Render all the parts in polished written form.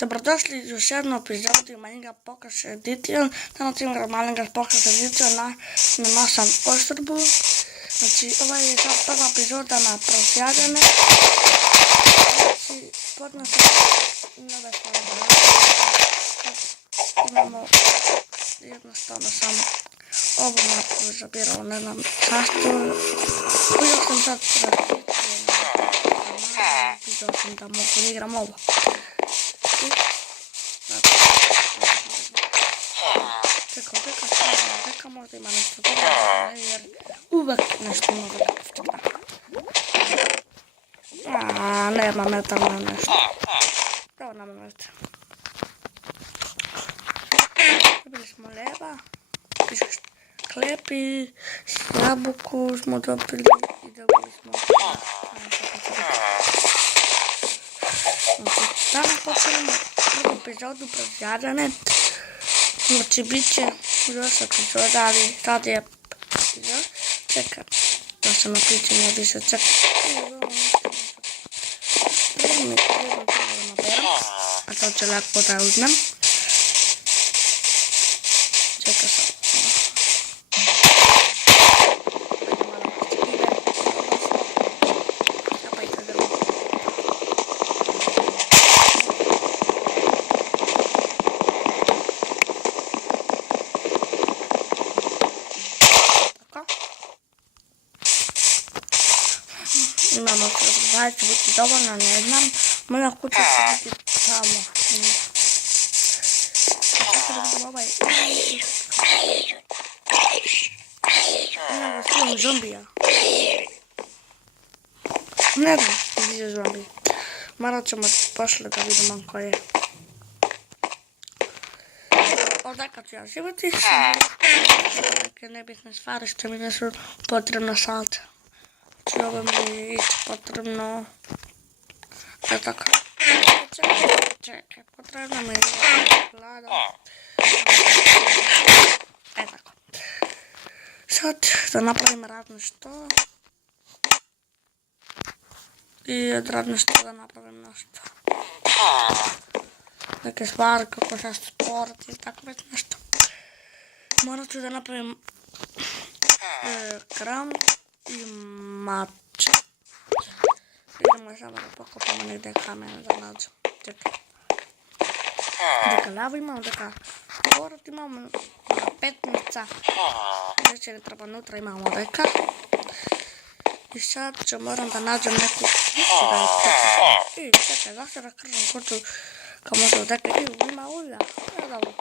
Dobrodošli u još jednu epizodu Malinga Podcast Edition. Danas imam Malinga Podcast Edition na našem ostrvu. Znači, ovo je sad prva epizoda na prosjagane. Znači, podnosno nove stvari. Imamo jednostavno samo ovu mapu zabirao, ne znam zašto. Uvijek sam sad vidao sam da mogu igram ovo. Čeka, možda ima nešto dobro, jer uvek nešto ima dobro. Nema metalno nešto. Evo nama metal. Dobili smo leba, klepi, jabuku smo dobili i dobili smo... Danas počinimo prvu epizodu prosjadane. Znači, bit će još epizoda, ali sad je epizod. Čekaj, da se napiće, ne više čekaj. Prvo mi treba da naberam, a to će lepo da uzmem. Čekaj sad. Imamo da će biti dovoljno, ne znam. Moja kuća će biti tamo. Tako da vidim ovaj... Imamo film zombija. Ne znam gdje je zombi. Morat ćemo pošle da vidimo ko je. Odakle ću ja živjeti. Neke nebitne stvari što mi ne su potrebno sad. Znači ovo mi je potrebno... tako. Čekaj, potrebno mi je vlada. Tako. Sad da napravim radno što. I od radno što da napravim nešto. Neke stvari kako sa sport i tako već nešto. Morat ću da napravim kram i mače. Idemo samo da pokopamo negdje kamene da nađem. Čekaj. Deka lavu imamo, deka porod imamo, petnica. Neće ne treba nutra, imamo deka. I sad ću moram da nađem neku kuću da je kuću. I čekaj, zašto da kržem kuću kao možda deka. I ima ulja. Ja dobro.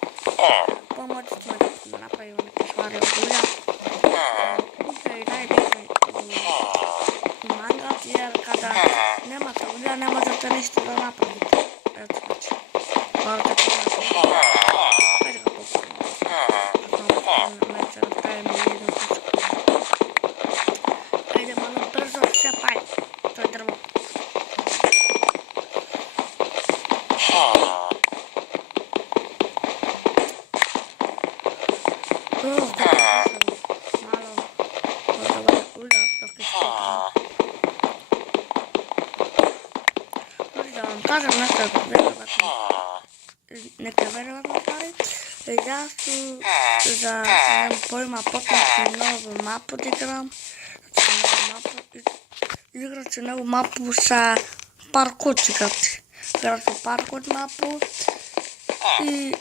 Pomoći ćemo da napravimo neke stvari od ulja. Ulja i najbitnije mandat, jer kada nemate ulja ne možete ništa da napravite. Eto znači. Morate to napraviti. Ajde ga pokupimo. Neće da trajemo jednu kuću. Ajde malo brzo se paj. To je drvo. Kažem neke vjerovatno stvari. Ja ću za pojma potpuno novu mapu da igram. Igrat ću novu mapu sa parkour igrati. Igrat ću parkour mapu.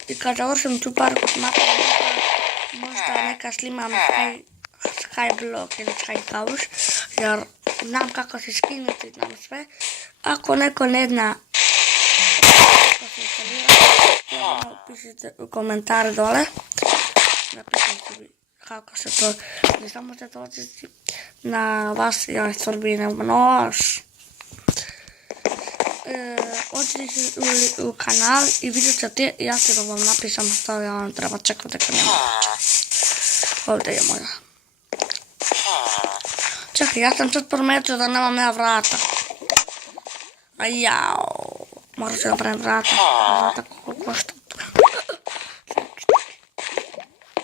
I kad završim tu parkour mapu, možda neka snimam Skyblock ili Skycouch. Jer znam kako se skinuti, znam sve. Ako neko ne zna kako se instalira, pišite u komentare dole. Napišite mi kako se to, ne samo se to očisti na vas, ja Srbiji nema nož. Očite u kanal i vidjet ćete, ja ću da vam napišem što ja vam treba čekati kad nema. Ovdje je moja. Čekaj, ja sam sad prometio da nemam ja vrata. A jao, morat ću napravim vrata. Vrata kako košta.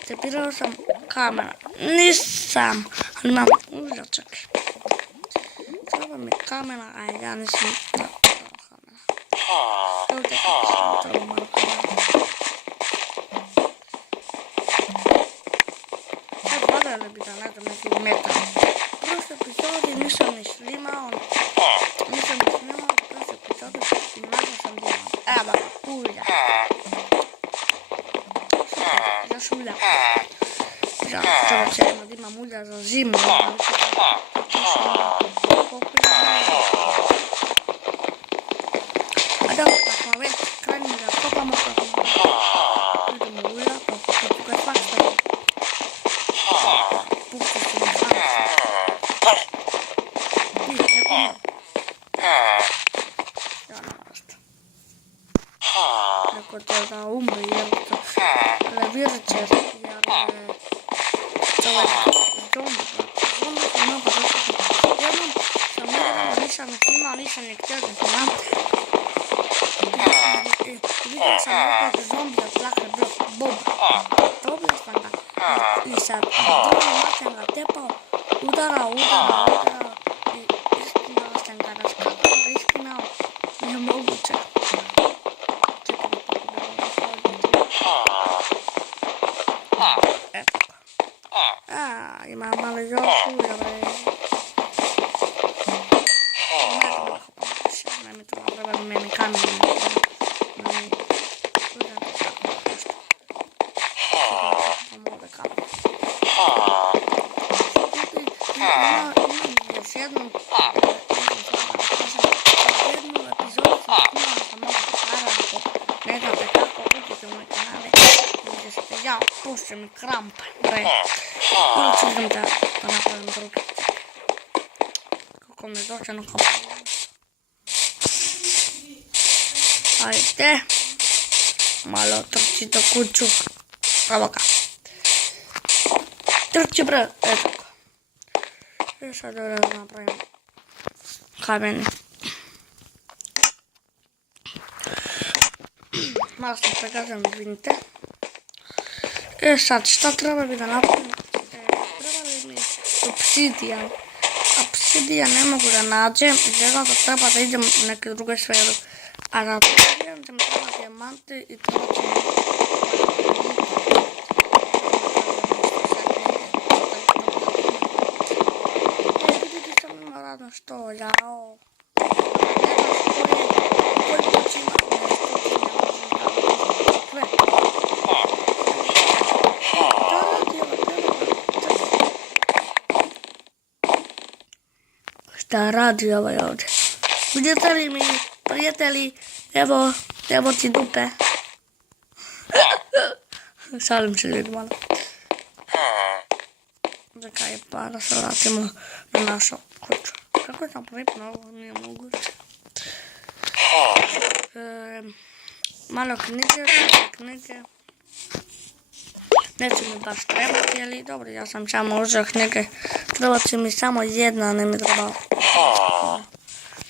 Cepirao sam kamera. Nisam. Ali imam uzeo, čekaj. Treba mi kamera, a ja nisam. Ovdje kako sam ulja. Još ulja. Ja, čovjek će imam ulja za zimu. A da, tako već krenimo da kopamo kako idemo ulja, kako ga svašta. Pušta se mi svašta. Ja naravno. Neko to da umre jer to revirće jer čovjek zombi. Zombi se mnogo zašto. Jednom sam gledala, nisam ih snimala, nisam ih htjela da snimam. Vidio sam nekog zombija plakne Boba. Dobio sam ga i sa drugim mačem ga tepao, udarao i iskinao sam ga da skakao, iskinao, nije moguće. Čekaj da pogledam da se odbiti. Eto. Ima malo još ulja, bre. Ne mi to napravljamo, meni kamen. Još jednu epizodu sam snimala sa mogu kanala, ako ne znate kako vidite u moj kanale, vidite ste ja pušćem i krampa, bre. Ulično idem da napravim drugi. Kako mi je došlo na kampanju. Ajde. Malo trči do kuću. Evo ga. Trči, bre, eto ga. I sad da napravim kameni. Malo sam pregazam, vidite. Sad, šta treba bi da napravim? Treba li mi obsidijan? Obsidijan ne mogu da nađem, zato treba da idem u neke druge sfere. A na obsidijan će mi treba dijamanti i treba će mi... Vidite sam ima radno što, jao. Koliko će imati nešto, sve. Šta radi ovaj ovdje? Vidite li mi, prijatelji, evo ti dupe. Šalim se ljudi malo. Čekaj, pa da se vratimo na našu kuću. Kako sam pripno, ovo nije moguće. Malo knjige. Neće mi baš trebati, ali dobro, ja sam samo uzeo knjige. Treba će mi samo jedna, ne mi treba.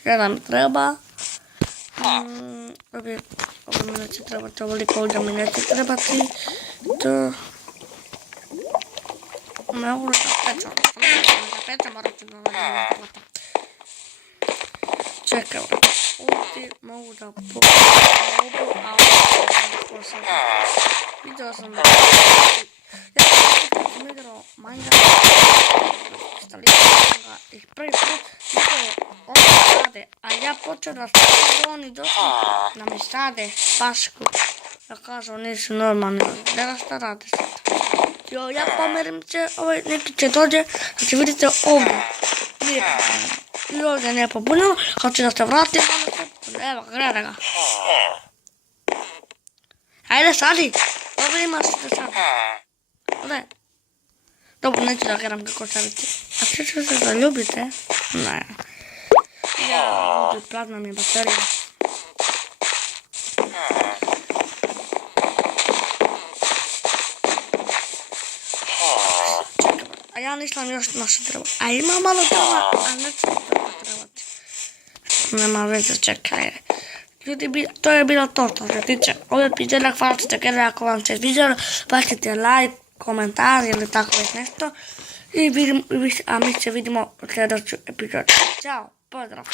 Jedna mi treba. Ovo mi neće trebati, ovoliko ovdje mi neće trebati. To... Mogu da pečem, morat ću da ovdje. Čekaj, ovdje mogu da pogledam ovu, a ovdje da posebno. Vidio sam da sam igrao Minecraft, instalirao sam ga i prvi put vidio oni sade, a ja počeo da stavim oni došli da mi sade pašku. Ja kažu nisu normalni, da šta rade sad. Jo, ja pomerim će, neki će dođe, da će vidite ovdje. I ovdje nije popunjeno, kao će da se vrati, evo ga, gledaj ga. Ajde, sadi. Dobro imaš da sadi. Ode. Dobro, neću da gledam kako saditi. A što ću se zaljubite? Ne. Ja, ljudi, prazna mi je baterija. Čekaj, a ja nisam još naša drva. A ima malo drva, a neću drva trebati. Nema veze, čekaj. Ljudi, to je bilo to što se tiče ove epizode. Hvala što ste gledali, ako vam se sviđalo, bacite like, komentar ili tako već nešto. A mi se vidimo u sljedećoj epizodi. Ćao, pozdrav!